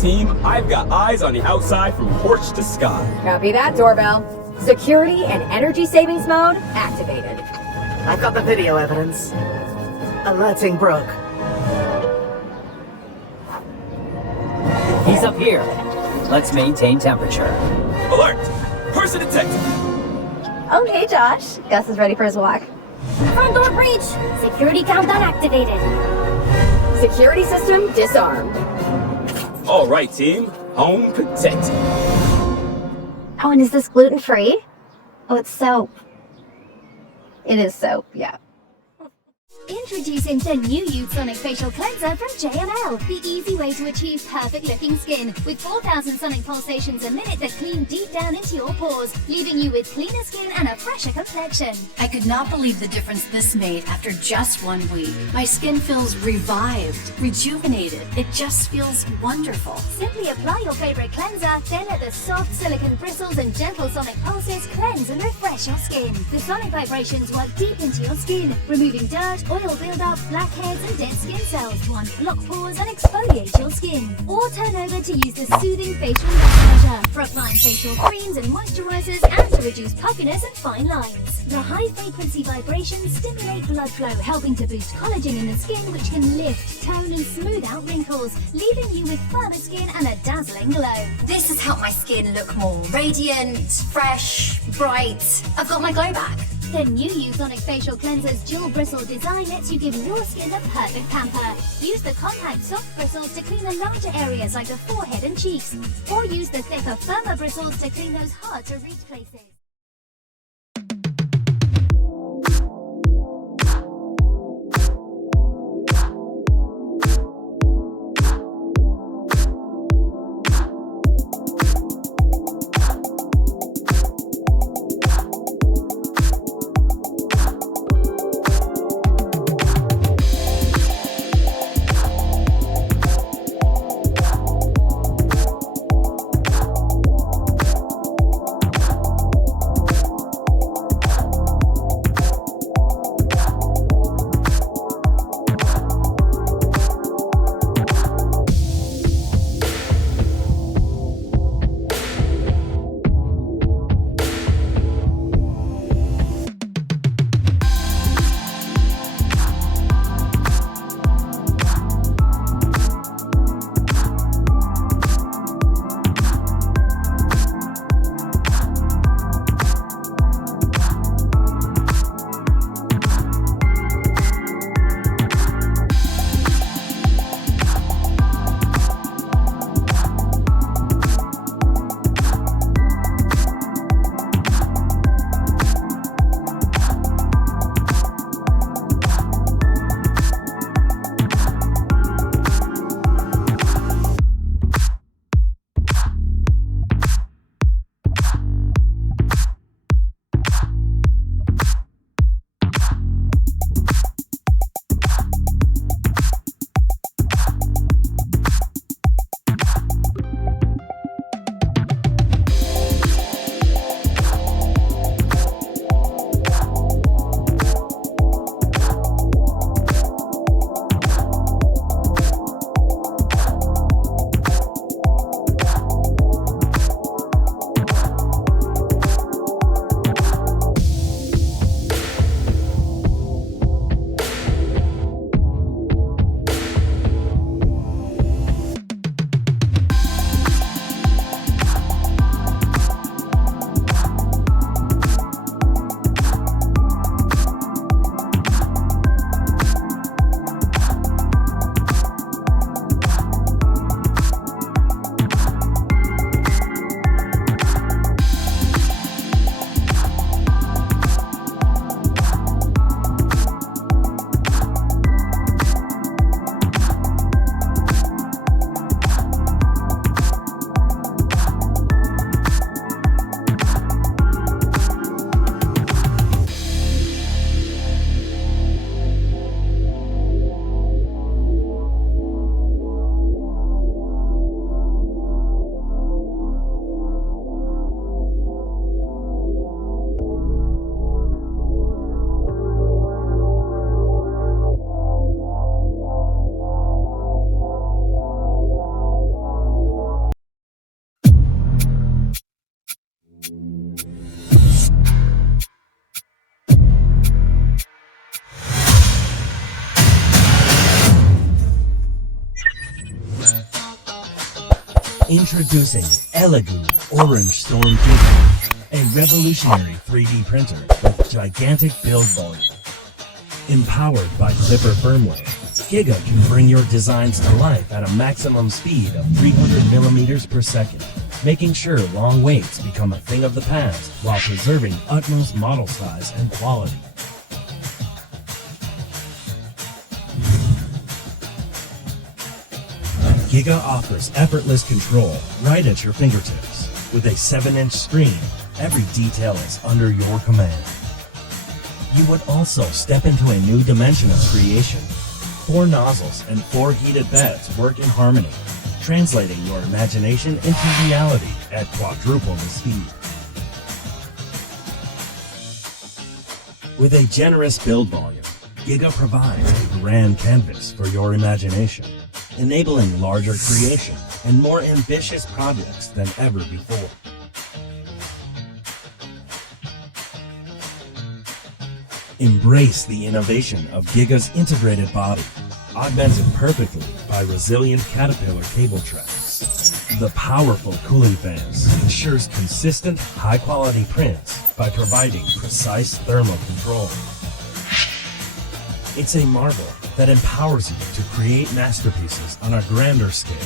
Team, I've got eyes on the outside from porch to sky. Copy that, doorbell. Security and energy savings mode activated. I've got the video evidence. Alerting Brooke. He's up here. Let's maintain temperature. Alert! Person detected! Oh, hey, Josh. Gus is ready for his walk. Front door breach! Security countdown activated. Security system disarmed. All right, team. Home protected. Oh, and is this gluten-free? Oh, it's soap. It is soap, yeah. Introducing the new Youth Sonic Facial Cleanser from JLL. The easy way to achieve perfect looking skin with 4,000 sonic pulsations a minute that clean deep down into your pores, leaving you with cleaner skin and a fresher complexion. I could not believe the difference this made after just 1 week. My skin feels revived, rejuvenated. It just feels wonderful. Simply apply your favorite cleanser, then let the soft silicone bristles and gentle sonic pulses cleanse and refresh your skin. The sonic vibrations work deep into your skin, removing dirt, oil buildup, blackheads and dead skin cells to unblock pores and exfoliate your skin. Or turn over to use the soothing facial massager for applying facial creams and moisturizers and to reduce puffiness and fine lines. The high frequency vibrations stimulate blood flow, helping to boost collagen in the skin, which can lift, tone and smooth out wrinkles, leaving you with firmer skin and a dazzling glow. This has helped my skin look more radiant, fresh, bright. I've got my glow back. The new Youth Sonic Facial Cleanser's dual bristle design lets you give your skin a perfect pamper. Use the compact soft bristles to clean the larger areas like the forehead and cheeks, or use the thicker, firmer bristles to clean those hard to reach places. Introducing Elegoo Orange Storm Giga, a revolutionary 3D printer with gigantic build volume. Empowered by Clipper firmware, Giga can bring your designs to life at a maximum speed of 300 millimeters per second, making sure long waits become a thing of the past while preserving utmost model size and quality. Giga offers effortless control right at your fingertips. With a 7-inch screen, every detail is under your command. You would also step into a new dimension of creation. 4 nozzles and 4 heated beds work in harmony, translating your imagination into reality at quadruple the speed. With a generous build volume, Giga provides a grand canvas for your imagination, enabling larger creation and more ambitious projects than ever before. Embrace the innovation of Giga's integrated body, augmented perfectly by resilient Caterpillar cable tracks. The powerful cooling fans ensures consistent, high-quality prints by providing precise thermal control. It's a marvel that empowers you to create masterpieces on a grander scale